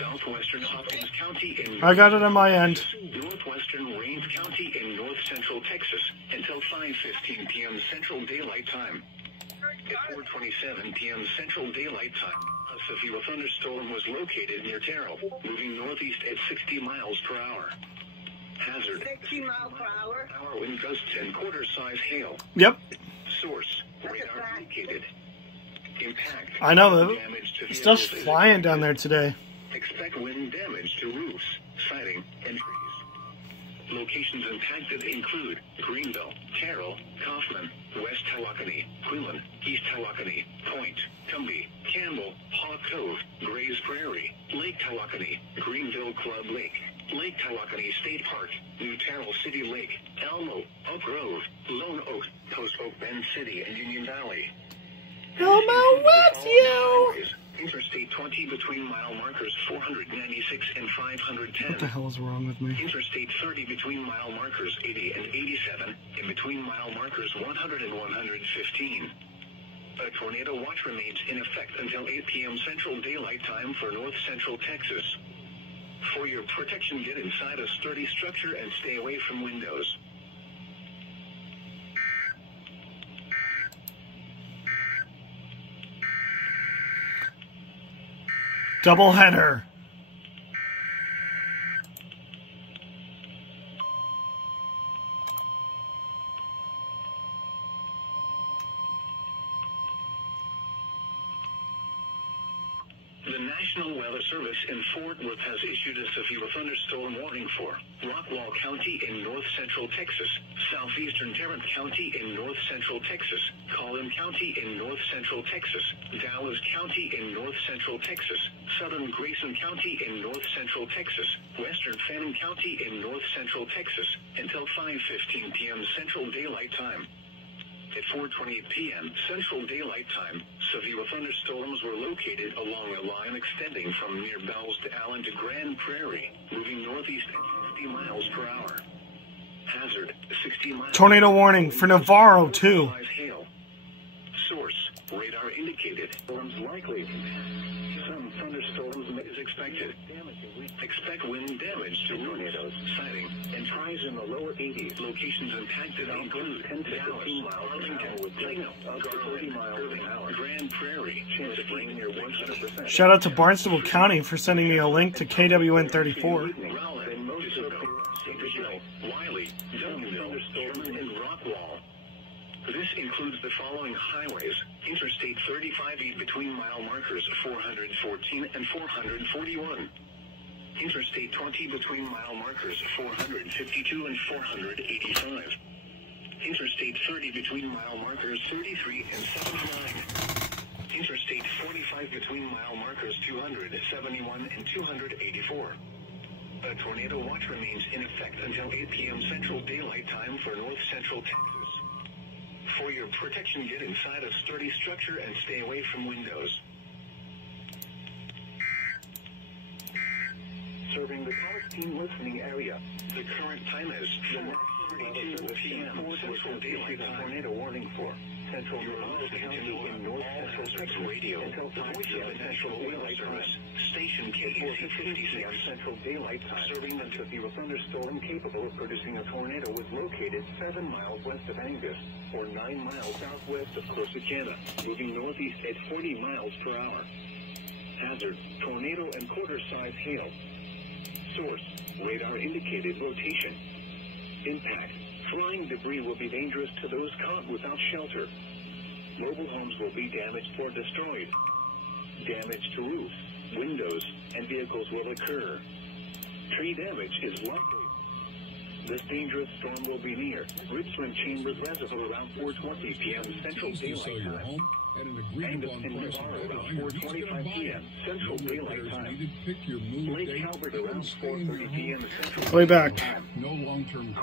Southwestern Hopkins County in I got it on my end. northwestern Rains County in north central Texas until 5:15 p.m. Central Daylight Time. At 4:27 p.m. Central Daylight Time, a severe thunderstorm was located near Terrell, moving northeast at 60 miles per hour. Hazard: 60 miles per hour. Power wind gusts and quarter-size hail. Yep. Source: radar indicated. Impact: I know. damage to It's just vehicles. flying down there today. Expect wind damage to roofs, siding, and trees. Locations impacted include Greenville, Terrell, Kaufman, West Tawakoni, Quinlan, East Tawakoni, Point, Cumbie, Campbell, Hawk Cove, Grays Prairie, Lake Tawakoni, Greenville Club Lake, Lake Tawakoni State Park, New Terrell City Lake, Elmo, Oak Grove, Lone Oak, Post Oak Bend City, and Union Valley. Elmo loves you! Interstate 20 between mile markers 496 and 510. What the hell is wrong with me? Interstate 30 between mile markers 80 and 87, and between mile markers 100 and 115. A tornado watch remains in effect until 8 p.m. Central Daylight Time for north central Texas. For your protection, get inside a sturdy structure and stay away from windows. Double header. The National Weather Service in Fort Worth has issued a severe thunderstorm warning for Rockwall County in north central Texas, southeastern Tarrant County in north central Texas, Collin County in north central Texas, Dallas County in north central Texas, southern Grayson County in north central Texas, western Fannin County in north central Texas, until 5:15 p.m. Central Daylight Time. At 4:28 p.m. Central Daylight Time, severe thunderstorms were located along a line extending from near Bells to Allen to Grand Prairie, moving northeast at 60 miles per hour. Hazard: 60 miles. Tornado warning for Navarro, too. Hail. Source: radar indicated. Storms likely. Some thunderstorms is expected. Expect wind damage to tornadoes, siding, and highs in the lower 80s. Locations impacted include Dallas, Arlington, Plano, Garland, Irving, Grand Prairie, Spring near 100%. Shout out to Barnstable County for sending me a link to KWN 34. Rowland, Centerville, Wiley, Duncanville, Sherman, and Rockwall. This includes the following highways: Interstate 35E between mile markers 414 and 441. Interstate 20 between mile markers 452 and 485. Interstate 30 between mile markers 33 and 79. Interstate 45 between mile markers 271 and 284. A tornado watch remains in effect until 8 p.m. Central Daylight Time for north central Texas. For your protection, get inside a sturdy structure and stay away from windows. Serving the Palestine listening area. The current time is 4:32 p.m. Central Daylight Time. Tornado warning for Central County in North Central Texas Radio. The voice of the National Weather Service. Station KEC 56 Central Daylight Time. Serving the severe thunderstorm capable of producing a tornado is located 7 miles west of Angus, or 9 miles southwest of Corsicana, moving northeast at 40 miles per hour. Hazard: tornado and quarter-size hail. Source: radar indicated rotation. Impact: flying debris will be dangerous to those caught without shelter. Mobile homes will be damaged or destroyed. Damage to roofs, windows, and vehicles will occur. Tree damage is likely. This dangerous storm will be near Richland Chambers Reservoir around 4:20 p.m. Central Daylight Time. And in Navarro around 4:25 p.m. Central Daylight Time. Lake Calvert around 4:30 p.m. Central Way back. Daylight Time. No long-term